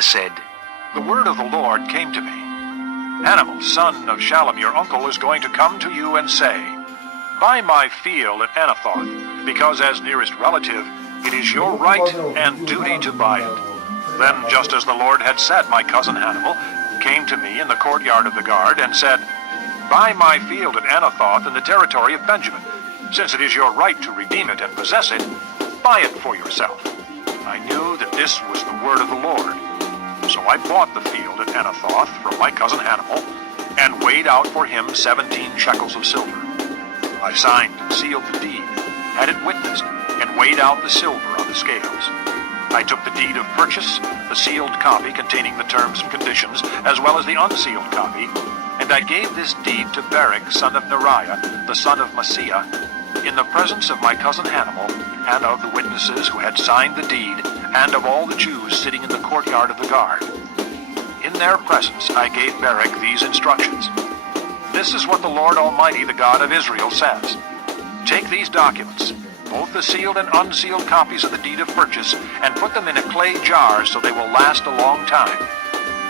Jeremiah said, The word of the Lord came to me. Hanamel, son of Shallum, your uncle, is going to come to you and say, Buy my field at Anathoth, because as nearest relative, it is your right and duty to buy it. Then, just as the Lord had said, my cousin Hanamel came to me in the courtyard of the guard and said, Buy my field at Anathoth in the territory of Benjamin. Since it is your right to redeem it and possess it, buy it for yourself. I knew that this was the word of the Lord. So I bought the field at Anathoth from my cousin Hanamel and weighed out for him 17 shekels of silver. I signed and sealed the deed, had it witnessed, and weighed out the silver on the scales. I took the deed of purchase, the sealed copy containing the terms and conditions, as well as the unsealed copy, and I gave this deed to Barak, son of Neriah, the son of Maaseiah, in the presence of my cousin Hanamel, and of the witnesses who had signed the deed, and of all the Jews sitting in the courtyard of the guard. In their presence I gave Barak these instructions. This is what the Lord Almighty, the God of Israel, says. Take these documents, both the sealed and unsealed copies of the deed of purchase, and put them in a clay jar so they will last a long time.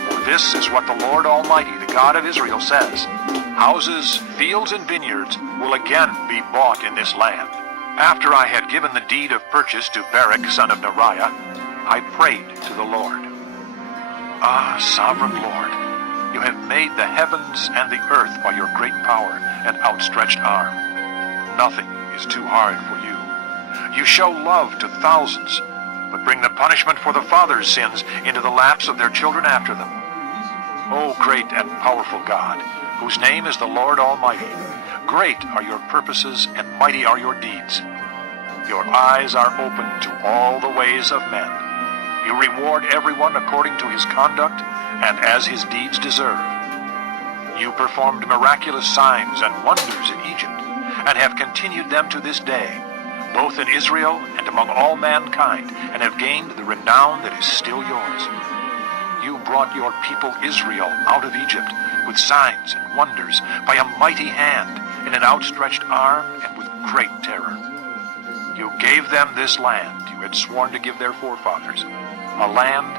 For this is what the Lord Almighty, the God of Israel, says. Houses, fields, and vineyards will again be bought in this land. After I had given the deed of purchase to Barak, son of Neriah, I prayed to the Lord. Ah, sovereign Lord, you have made the heavens and the earth by your great power and outstretched arm. Nothing is too hard for you. You show love to thousands, but bring the punishment for the fathers' sins into the laps of their children after them. O great and powerful God, whose name is the Lord Almighty, great are your purposes and mighty are your deeds. Your eyes are open to all the ways of men. You reward everyone according to his conduct and as his deeds deserve. You performed miraculous signs and wonders in Egypt, and have continued them to this day, both in Israel and among all mankind, and have gained the renown that is still yours. You brought your people Israel out of Egypt with signs and wonders, by a mighty hand, in an outstretched arm, and with great terror. You gave them this land you had sworn to give their forefathers, a land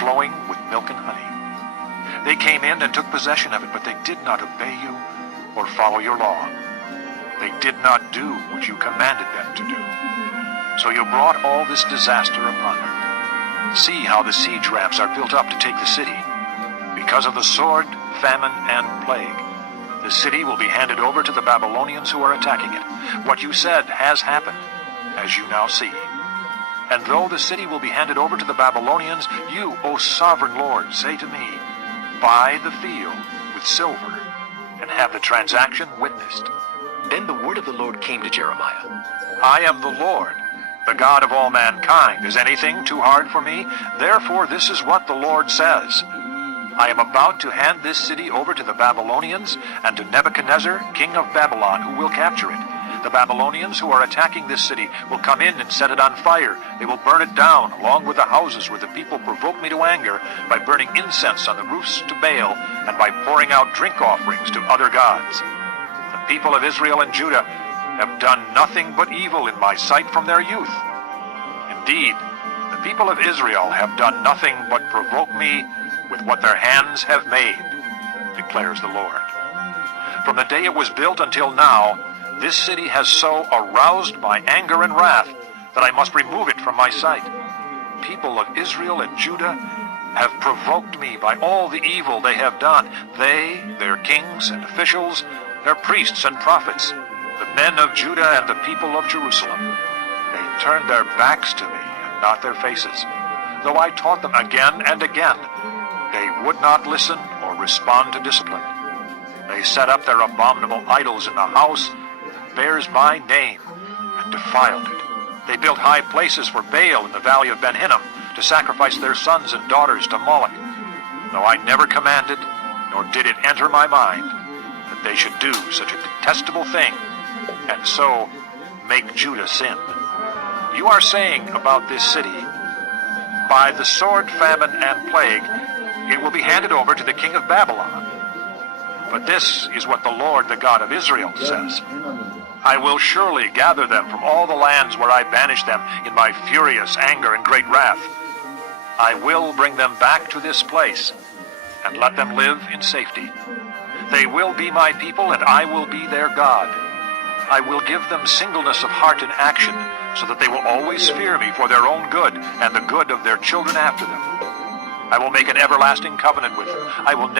flowing with milk and honey. They came in and took possession of it, but they did not obey you or follow your law. They did not do what you commanded them to do. So you brought all this disaster upon them. See how the siege ramps are built up to take the city. Because of the sword, famine, and plague, the city will be handed over to the Babylonians who are attacking it. What you said has happened, as you now see. And though the city will be handed over to the Babylonians, you, O sovereign Lord, say to me, Buy the field with silver, and have the transaction witnessed. Then the word of the Lord came to Jeremiah. I am the Lord, the God of all mankind. Is anything too hard for me? Therefore this is what the Lord says. I am about to hand this city over to the Babylonians and to Nebuchadnezzar, king of Babylon, who will capture it. The Babylonians who are attacking this city will come in and set it on fire. They will burn it down, along with the houses where the people provoke me to anger, by burning incense on the roofs to Baal, and by pouring out drink offerings to other gods. The people of Israel and Judah have done nothing but evil in my sight from their youth. Indeed, the people of Israel have done nothing but provoke me with what their hands have made, declares the Lord. From the day it was built until now, this city has so aroused my anger and wrath that I must remove it from my sight. People of Israel and Judah have provoked me by all the evil they have done. They, their kings and officials, their priests and prophets, the men of Judah and the people of Jerusalem. They turned their backs to me and not their faces. Though I taught them again and again, they would not listen or respond to discipline. They set up their abominable idols in the house that bears my name and defiled it. They built high places for Baal in the valley of Ben Hinnom to sacrifice their sons and daughters to Moloch. Though I never commanded, nor did it enter my mind, that they should do such a detestable thing, and so make Judah sin. You are saying about this city, by the sword, famine, and plague, it will be handed over to the king of Babylon. But this is what the Lord, the God of Israel, says. I will surely gather them from all the lands where I banished them in my furious anger and great wrath. I will bring them back to this place and let them live in safety. They will be my people, and I will be their God. I will give them singleness of heart and action, so that they will always fear me for their own good and the good of their children after them. I will make an everlasting covenant with them. I will